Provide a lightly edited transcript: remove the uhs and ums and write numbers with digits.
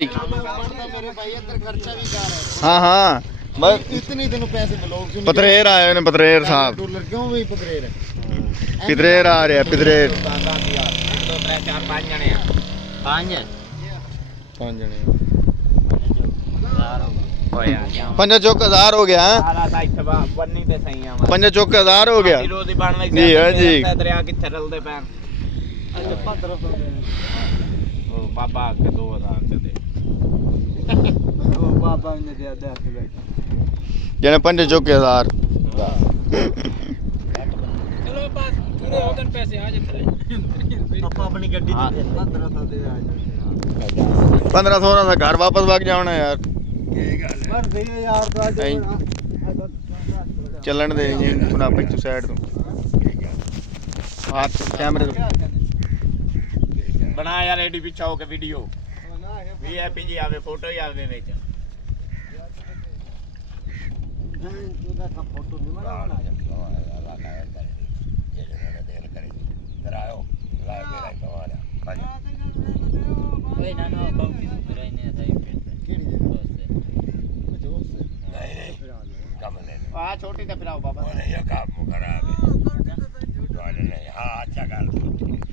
मेरे भाई इधर खर्चा भी कर रहा है। हाँ हाँ बस इतने दिन पैसे ब्लॉग पतरेर आए ने पतरेर साहब डॉलर क्यों भी पतरेर है पितरेर आ रहे पितरेर 5 चौक 1000 हो गया पंज चौक 1000 हो गया जी हाँ जी बाबा के 2000 दे बाबा ने दिया 10 जने 5 चौक 1000 चलो बस पूरे हो गए पैसे आ जाते पापा अपनी गड्डी दे 1500 दे आ 1500 ਦਾ ਘਰ ਵਾਪਸ ਵਗ ਜਾਣਾ ਯਾਰ बस दे यार तो आज ਚੱਲਣ ਦੇ ਜੀ ਸੁਣਾ ਪਈ ਤੂੰ ਸਾਈਡ ਤੋਂ ਹੱਥ ਕੈਮਰੇ ਤੋਂ बना यार एडी पीछा होके वीडियो वीआईपी जी आवे फोटो ही आवे विच फोटो नहीं बनाना छोटी तो फिर आओ बाबा ये काम खराब है। हाँ अच्छा कर